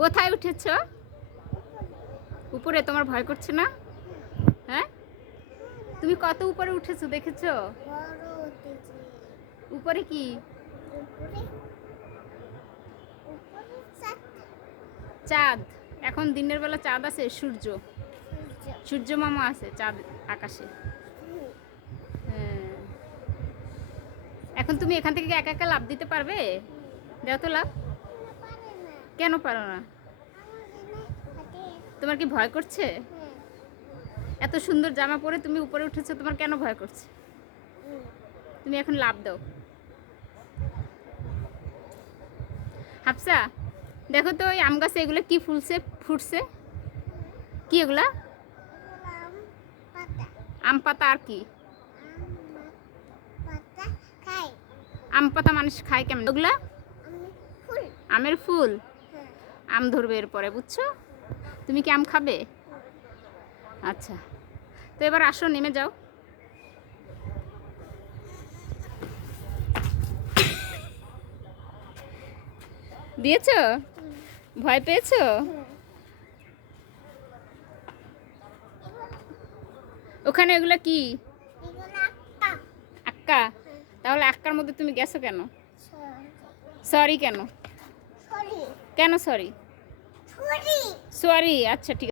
কোথায় উঠেছ? উপরে। তোমার ভয় করছে না? হ্যাঁ, তুমি কত উপরে উঠেছো দেখেছো? উপরে কি? চাঁদ। এখন দিনের বেলা চাঁদ আছে? সূর্য, সূর্য মামা আছে চাঁদ আকাশে। হ্যাঁ। এখন তুমি এখান থেকে একা একা লাফ দিতে পারবে? দাও তো লাফ। কেন পারো না? তোমার কি ভয় করছে? এত সুন্দর জামা পরে তুমি উপরে উঠেছো, তোমার কেন ভয় করছে? তুমি এখন লাফ দাও। হাফসা, দেখো তো ওই আম গাছে এগুলো কি ফুটছে? কি এগুলা? আম পাতা। আর কি? আম পাতা মানুষ খায় কেমন ওগুলা? আমের ফুল। আম ধরবে এরপরে, বুঝছো? তুমি কি আম খাবে? আচ্ছা, তো এবার আসো, নেমে যাও। দিয়েছো? ভয় পেয়েছো? ওখানে এগুলো কি? আক্কা। তাহলে আক্কার মধ্যে তুমি গেছো কেন? সরি কেন? কেন সরি? সরি, আচ্ছা ঠিক আছে।